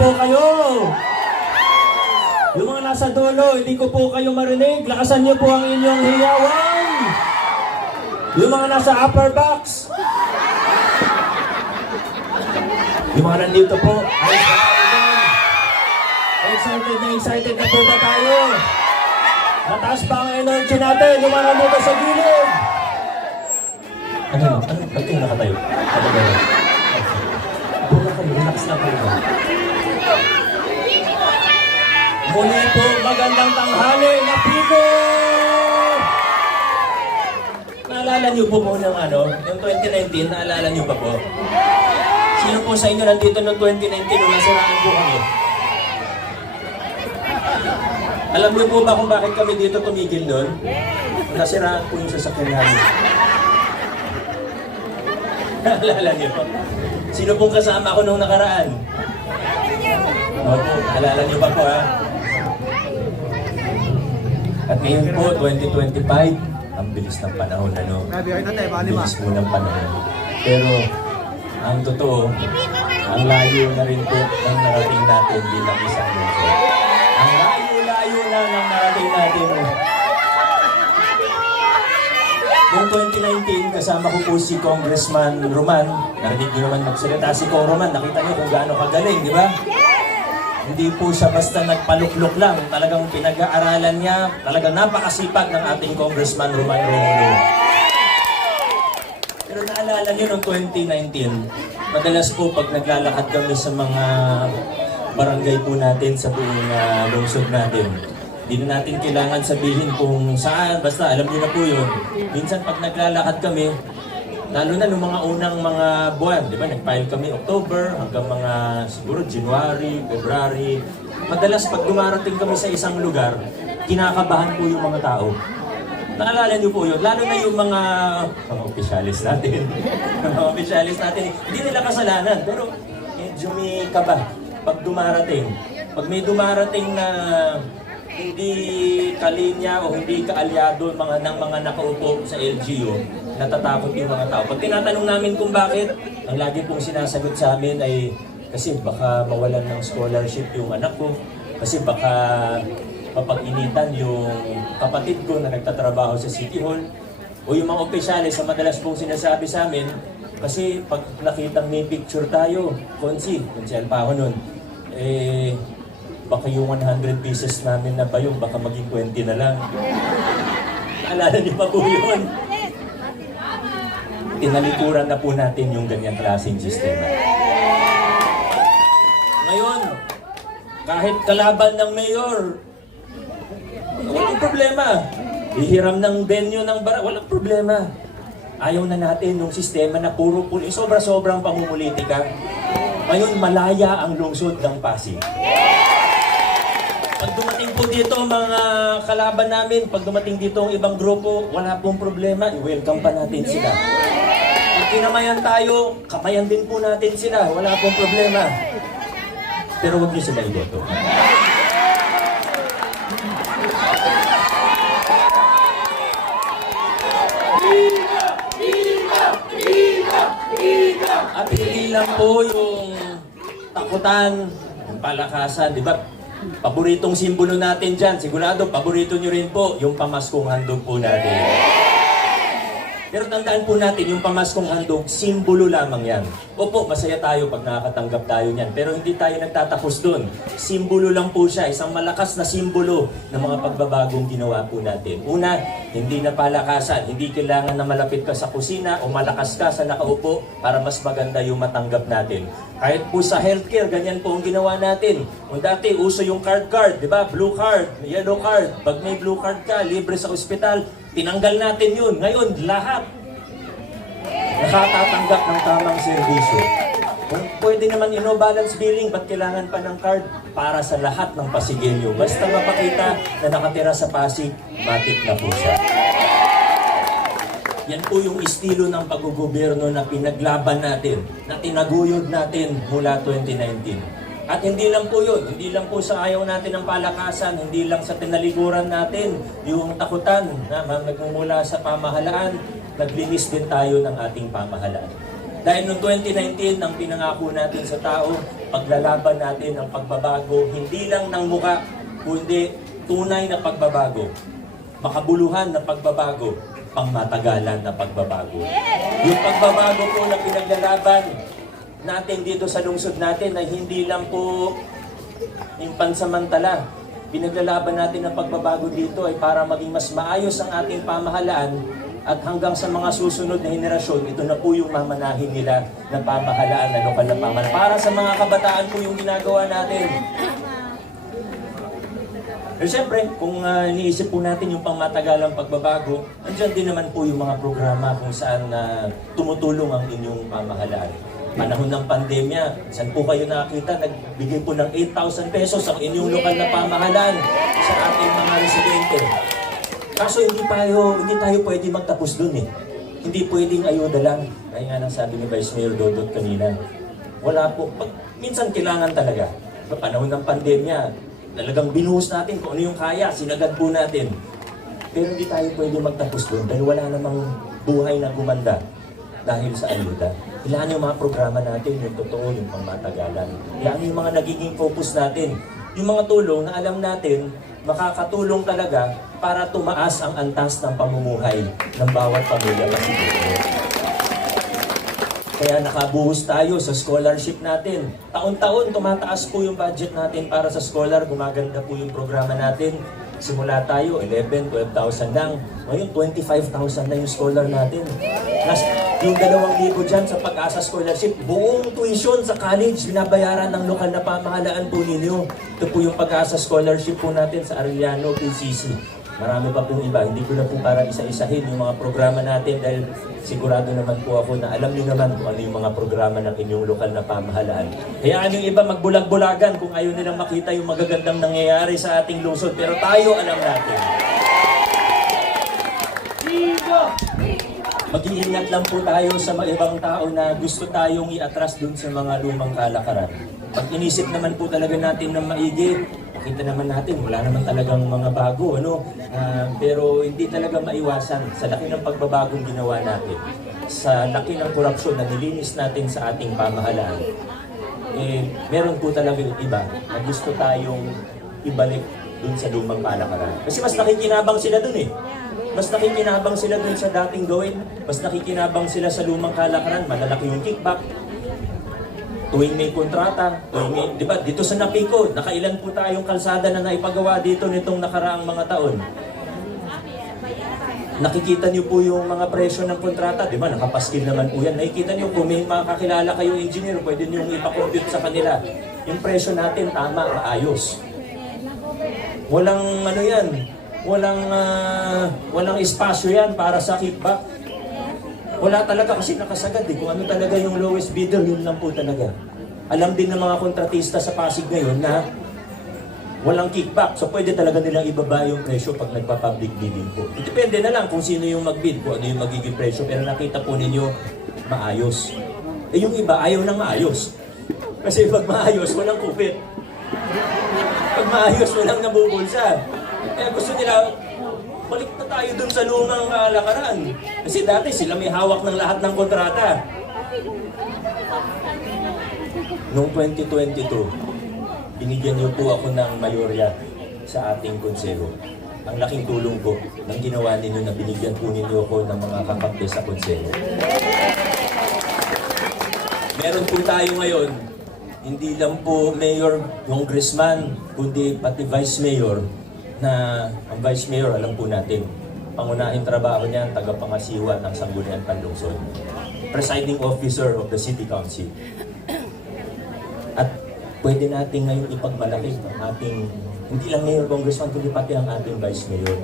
po kayo. Yung mga nasa dulo, hindi ko po kayo marinig. Lakasan niyo po ang inyong hiyawan. Yung mga nasa upper box. Yung mga nandito po. Excited na po ba tayo? Mataas pa ang energy natin. Yung mga nandito sa gilid. Ano? Ba't kayo nakatayo? Buka kayo, relax lang kayo. Muli po, magandang tanghali, Napigo! Naalala niyo po muna yung 2019, naalala niyo pa po? Sino po sa inyo nandito noong 2019 nung nasiraan po kami? Alam niyo po ba kung bakit kami dito tumigil noon? Nasiraan po yung sasakyan namin. Naalala niyo po? Sino pong kasama ko nung nakaraan? Opo, naalala niyo pa po ha? At ngayon po, 2025, ang bilis ng panahon, ano? Ang bilis po ng panahon. Pero, ang totoo, ang layo na rin po ng narating natin bilang isang mundo. Ang layo-layo na ng narating natin. Noong 2019, kasama ko po si Congressman Roman. Narinig niyo naman magsalita si Kong Roman. Nakita niyo kung gaano kagaling, di ba? Hindi po siya basta nagpaluklok lang. Talagang pinag-aaralan niya. Talagang napakasipag ng ating Congressman Roman Romulo. Pero naalala niyo noong 2019, madalas po pag naglalakad kami sa mga barangay po natin sa buong lungsod natin, hindi na natin kailangan sabihin kung saan, basta alam niyo na po yun. Minsan pag naglalakad kami, lalo na noong mga unang mga buwan, di ba? Nag-file kami October hanggang mga siguro January, February. Madalas pag dumarating kami sa isang lugar, kinakabahan po yung mga tao. Naalala niyo po yun, lalo na yung mga opisyalis natin. Mga opisyalis natin, hindi nila kasalanan, pero medyo may kaba pag dumarating. Pag may dumarating na hindi kalinya o hindi kaalyado ng mga nakaupo sa LGU, natatakot yung mga tao. Pag tinatanong namin kung bakit, ang lagi pong sinasagot sa amin ay kasi baka mawalan ng scholarship yung anak ko, kasi baka mapag-initan yung kapatid ko na nagtatrabaho sa City Hall, o yung mga opisyalis na madalas pong sinasabi sa amin, kasi pag nakitang may picture tayo, Konsi Alpaho nun, baka yung 100 pieces namin na bayong, baka maging 20 na lang. Naalala niyo pa po yun? Tinalikuran na po natin yung ganyang klaseng sistema. Ngayon, kahit kalaban ng mayor, walang problema. Hihiram ng venue ng walang problema. Ayaw na natin yung sistema na puro sobra-sobrang pamumulitika. Ngayon, malaya ang lungsod ng Pasig. Pag dumating po dito mga kalaban namin, pag dumating dito ang ibang grupo, wala pong problema, i-welcome pa natin sila. Pag kinamayan tayo, kamayan din po natin sila, wala pong problema. Pero huwag niyo sila iboto. At hindi lang po yung takutan, yung palakasan, di ba? Paboritong simbolo natin dyan, sigurado, paborito nyo rin po yung pamaskong handog po natin. Pero tandaan po natin, yung pamaskong handog, simbolo lamang yan. Opo, masaya tayo pag nakakatanggap tayo niyan, pero hindi tayo nagtatapos doon. Simbolo lang po siya, isang malakas na simbolo ng mga pagbabagong ginawa po natin. Una, hindi na palakasan, hindi kailangan na malapit ka sa kusina o malakas ka sa nakaupo para mas maganda yung matanggap natin. Kahit po sa healthcare, ganyan po ang ginawa natin. Kung dati, uso yung card, di ba? Blue card, yellow card. Pag may blue card ka, libre sa ospital, tinanggal natin yun. Ngayon, lahat nakatatanggap ng tamang serbisyo. Kung pwede naman balance billing, ba't kailangan pa ng card? Para sa lahat ng Pasigueño. Basta mapakita na nakatira sa Pasig, matik na po siya. Yan po yung estilo ng pag-gobyerno na pinaglaban natin, na tinaguyod natin mula 2019. At hindi lang po yun, hindi lang po sa ayaw natin ng palakasan, hindi lang sa tinalikuran natin yung takutan na nagmumula sa pamahalaan, naglinis din tayo ng ating pamahalaan. Dahil noong 2019, ang pinangako natin sa tao, paglalaban natin ang pagbabago, hindi lang ng muka, kundi tunay na pagbabago. Makabuluhan na pagbabago, pangmatagalan na pagbabago. Yung pagbabago po na pinaglalaban natin dito sa lungsod natin ay hindi lang po yung pansamantala. Pinaglalaban natin ang pagbabago dito ay para maging mas maayos ang ating pamahalaan at hanggang sa mga susunod na henerasyon, ito na po yung mamanahin nila na pamahalaan, na lokal na pamahalaan. Para sa mga kabataan po yung ginagawa natin. Pero siyempre, kung iniisip po natin yung pangmatagalang pagbabago, andyan din naman po yung mga programa kung saan tumutulong ang inyong pamahalaan. Panahon ng pandemya, saan po kayo nakakita? Nagbigay po ng 8,000 pesos ang inyong lokal na pamahalaan sa ating mga residente. Kaso hindi tayo pwede magtapos dun eh. Hindi pwedeng ayuda lang. Kaya nga nang sabi ni Vice Mayor Dodot kanina, wala po. Minsan kailangan talaga. Sa panahon ng pandemya, talagang binuhos natin kung ano yung kaya, sinagad po natin. Pero hindi tayo pwede magtapos doon dahil wala namang buhay na gumanda dahil sa ayuda. Ilan yung mga programa natin, yung totoo, yung pangmatagalan. Ilan yung mga nagiging focus natin. Yung mga tulong na alam natin, makakatulong talaga para tumaas ang antas ng pamumuhay ng bawat pamilya Pasigueño. Kaya nakabuhos tayo sa scholarship natin. Taon-taon tumataas po yung budget natin para sa scholar. Gumaganda po yung programa natin. Simula tayo, 11,000, 12,000 lang. Ngayon, 25,000 na yung scholar natin. Plus, yung 2,000 dyan sa Pag-asa Scholarship, buong tuition sa college, binabayaran ng lokal na pamahalaan po ninyo. Ito po yung Pag-asa Scholarship po natin sa Arellano, PCC. Marami pa pong iba. Hindi ko na po para isa-isahin yung mga programa natin dahil sigurado naman po ako na alam niyo naman kung ano yung mga programa ng inyong lokal na pamahalaan. Hayaan yung iba magbulag-bulagan kung ayaw nilang makita yung magagandang nangyayari sa ating lungsod. Pero tayo alam natin. Mag-iingat lang po tayo sa mga ibang tao na gusto tayong i-atras dun sa mga lumang kalakaran. Pag inisip naman po talaga natin ng maigi, makita naman natin, wala naman talagang mga bago, ano? Pero hindi talaga maiwasan sa laki ng pagbabagong ginawa natin, sa laki ng korupsyon na nilinis natin sa ating pamahalaan. Meron po talaga yung iba na gusto tayong ibalik dun sa lumang kalakaran. Kasi mas nakikinabang sila dun eh. Mas nakikinabang sila dun sa dating gawin. Mas nakikinabang sila sa lumang kalakaran. Malalaki yung kickback. Tuwing may kontrata, di ba, dito sa Napico, nakailan po tayong kalsada na naipagawa dito nitong nakaraang mga taon. Nakikita niyo po yung mga presyo ng kontrata, di ba, nakapaskil naman po yan. Nakikita niyo kung may mga kakilala kayong engineer, pwede niyo ipakompute sa kanila. Yung presyo natin, tama, maayos. Walang ano yan, walang espasyo yan para sa kickback. Wala talaga kasi nakasagad eh. Kung ano talaga yung lowest bidder, yun lang po talaga. Alam din ng mga kontratista sa Pasig ngayon na walang kickback. So pwede talaga nilang ibaba yung presyo pag nagpa-public bidding po. Depende na lang kung sino yung mag-bid, kung ano yung magiging presyo. Pero nakita po ninyo, maayos. Yung iba, ayaw nang maayos. Kasi pag maayos, walang kupit. Pag maayos, walang nabubulsa. Kaya gusto nila, balik na tayo dun sa lumang lakaran. Kasi dati sila may hawak ng lahat ng kontrata. Noong 2022, binigyan niyo po ako ng mayorya sa ating konseho. Ang laking tulong po ng ginawa ninyo na binigyan po ninyo ako ng mga kakampi sa konseho. Meron po tayo ngayon, hindi lang po mayor, congressman, kundi pati vice mayor, na ang vice mayor, alam po natin, pangunahing trabaho niya, tagapangasiwa ng Sangguniang Panlungsod. Presiding officer of the City Council. At pwede natin ngayon ipagmalaki ang ating, hindi lang mayor, congressman, kundi pati ang ating vice mayor.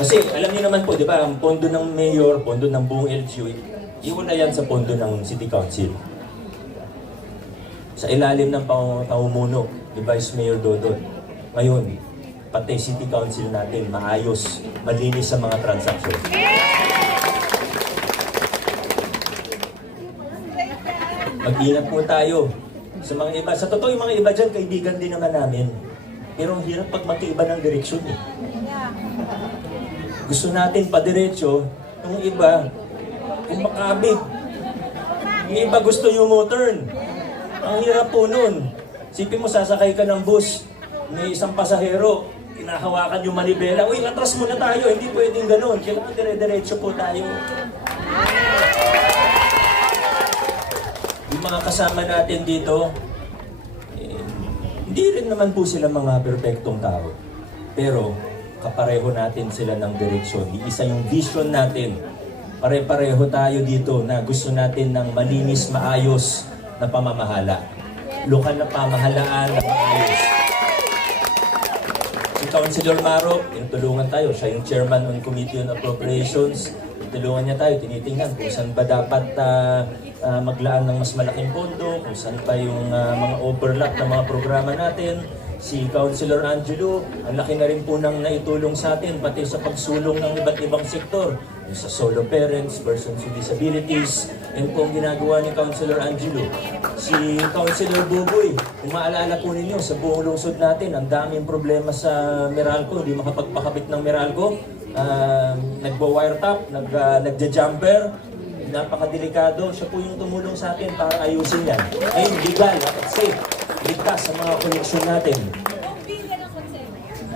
Kasi alam niyo naman po, di ba, ang pondo ng mayor, pondo ng buong LGU, iwan na yan sa pondo ng City Council. Sa ilalim ng pamumuno ni Vice Mayor Dodot. Ngayon, pati City Council natin maayos, malinis sa mga transaksyon. Mag-ingat po tayo sa mga iba. Sa totoo, yung mga iba dyan, kaibigan din naman namin. Pero ang hirap pag magkaiba ng direksyon eh. Gusto natin pa diretso, yung iba, kumakabig. Yung iba gusto yung U-turn. Ang hirap po nun. Sipin mo, sasakay ka ng bus, may isang pasahero, hinahawakan yung manibela, uy, atras muna tayo, hindi pwedeng ganun. Kailangan dire-diretso po tayo. Yung mga kasama natin dito, hindi rin naman po sila mga perpektong tao. Pero, kapareho natin sila ng direksyon. Isa yung vision natin. Pare-pareho tayo dito na gusto natin ng malinis, maayos na pamamahala. Lokal na pamahalaan na maayos. Si Councilor Maro, tinutulungan tayo. Siya yung chairman ng Committee on Appropriations. Tinutulungan niya tayo, tinitingnan kung saan ba dapat maglaan ng mas malaking pondo, kung saan pa yung mga overlap ng mga programa natin. Si Councilor Angelo, ang laki na rin po nang naitulong sa atin, pati sa pagsulong ng iba't ibang sektor. Yung sa solo parents, persons with disabilities, yun po ang ginagawa ni Councilor Angelo. Si Councilor Buboy, kung maalala po ninyo, sa buong lungsod natin, ang daming problema sa Meralco, hindi makapagpakabit ng Meralco. Nagwa-wire top, nagja-jumper, napakadelikado. Siya po yung tumulong sa atin para ayusin yan. Ngayon, legal at safe. Ligtas sa mga koneksyon natin.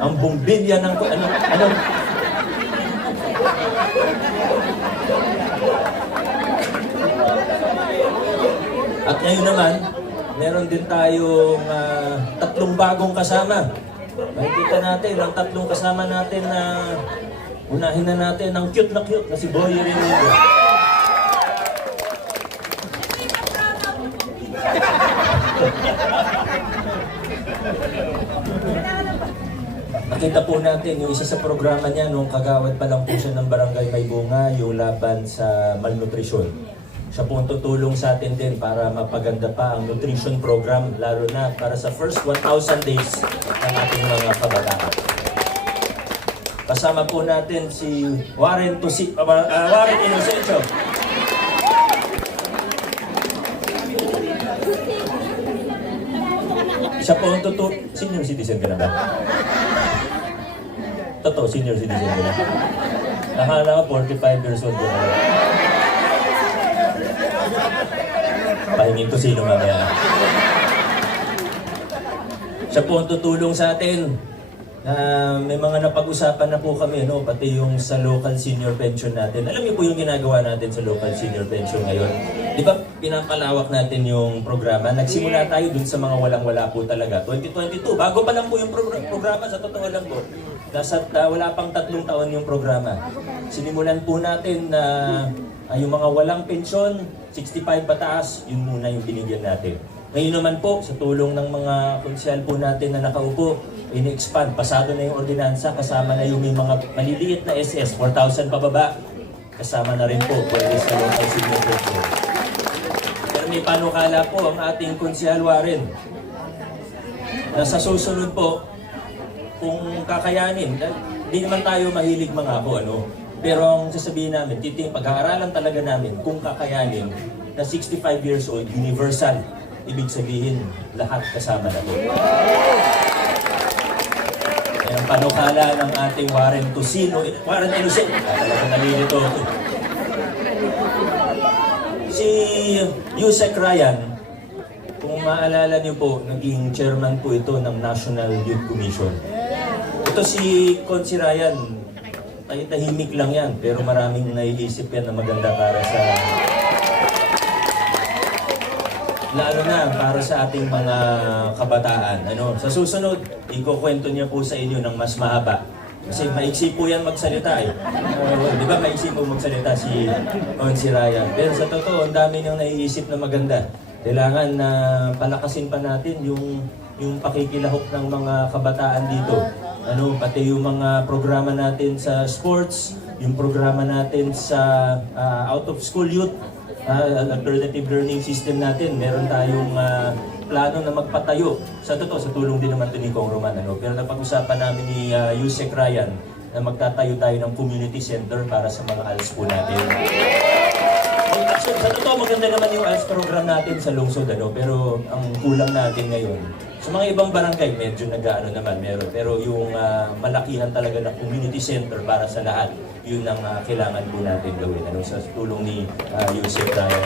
Ang bumbilya ng ano? At ngayon naman, meron din tayong 3 bagong kasama. Makikita natin ang 3 kasama natin na unahin na natin ang cute na si Boy Renido. Nakita po natin yung isa sa programa niya nung kagawad pa lang po siya ng Barangay Maybunga, yung laban sa malnutrisyon. Siya po ang tutulong sa atin din para mapaganda pa ang nutrition program, lalo na para sa first 1,000 days ng ating mga kabataan. Kasama po natin si Warren Inocencio. Siya po ang senior citizen ka na ba? Totoo, senior citizen ka na. Akala ko 45 years old ka na. Pahingin ko sino mamaya. Siya po ang tutulong sa atin. May mga napag-usapan na po kami, no? Pati yung sa local senior pension natin. Alam niyo po yung ginagawa natin sa local senior pension ngayon? Di ba pinapalawak natin yung programa? Nagsimula tayo dun sa mga walang-wala po talaga. 2022, bago pa lang po yung programa, sa totoo lang po. Wala pang 3 taon yung programa. Sinimulan po natin na yung mga walang pensyon, 65 pataas, yun muna yung binigyan natin. Ngayon naman po, sa tulong ng mga konsyal po natin na nakaupo, ini-expand, pasado na yung ordinansa, kasama na yung may mga maliliit na SS, 4,000 pababa, kasama na rin po, pwede sa local senior pension. Pero may panukala po ang ating konsyal Warren, na sa susunod po, kung kakayanin, hindi naman tayo mahilig mga ako, ano, pero ang sasabihin namin, pag-aaralan talaga namin kung kakayanin na 65 years old, universal, ibig sabihin, lahat kasama na po. Ang panukala ng ating Warren Inocencio. Talagang nalilito ako. Si Yusek Ryan, kung maalala niyo po, naging chairman po ito ng National Youth Commission. Ito si Consi Ryan, tahimik lang yan, pero maraming naiisip yan na maganda para sa... Lalo na para sa ating mga kabataan. Sa susunod, ikukwento niya po sa inyo ng mas mahaba. Kasi maiksi po yan magsalita eh. Di ba maiksi po magsalita si Ryan? Pero sa totoo, ang dami niyang naiisip na maganda. Kailangan na palakasin pa natin yung pakikilahok ng mga kabataan dito. Pati yung mga programa natin sa sports, yung programa natin sa out-of-school youth, alternative learning system natin. Meron tayong plano na magpatayo. Sa totoo, sa tulong din naman ito ni Kong Roman. Pero napag-usapan namin ni Yusek Ryan na magtatayo tayo ng community center para sa mga ALS po natin. Sa totoo, maganda naman yung ALS program natin sa lungsod. Pero ang kulang natin ngayon, sa mga ibang barangay, medyo nag-ano naman meron. Pero yung malakihan talaga na community center para sa lahat. yun ang kailangan po natin gawin. Ano, sa tulong ni Yusef Ryan.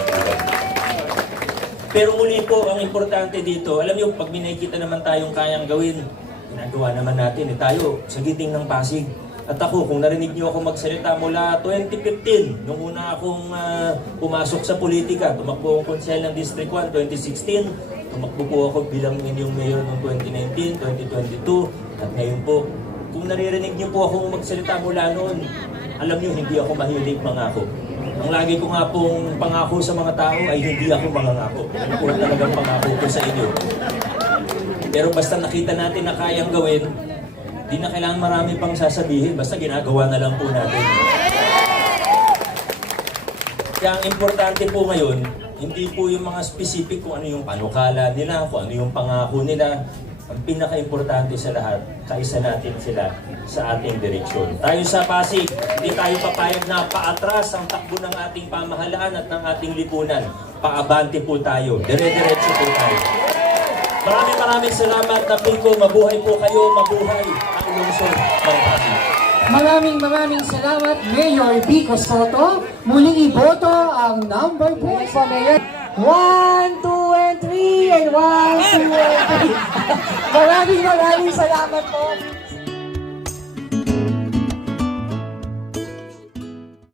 Pero muli po, ang importante dito, alam niyo, pag may nakikita naman tayong kayang gawin, ginagawa naman natin. Tayo, sa giting ng Pasig. At ako, kung narinig niyo ako magsalita mula 2015, nung una akong pumasok sa politika, tumakbo akong konsel ng District 1, 2016, tumakbo po ako bilang inyong mayor noong 2019, 2022, at ngayon po, kung naririnig niyo po ako magsalita mula noon, alam niyo, hindi ako mahilig mangako. Ang lagi ko nga pong pangako sa mga tao ay hindi ako mangangako. Ano po talagang pangako ko sa inyo. Pero basta nakita natin na kayang gawin, di na kailangan marami pang sasabihin, basta ginagawa na lang po natin. Kaya ang importante po ngayon, hindi po yung mga specific kung ano yung panukala nila, kung ano yung pangako nila. Ang pinaka-importante sa lahat, kaisa natin sila sa ating direksyon. Tayo sa Pasig, hindi tayo papayag na paatras ang takbo ng ating pamahalaan at ng ating lipunan. Paabante po tayo, dire-diretso po tayo. Maraming salamat na Pico, mabuhay po kayo, mabuhay ang lungsod ng Pasig. Maraming salamat, Mayor Vico Soto. Muling iboto ang number 4 sa Mayor. 1, 2, and 3, and 1, 2, and 3. Maraming salamat po.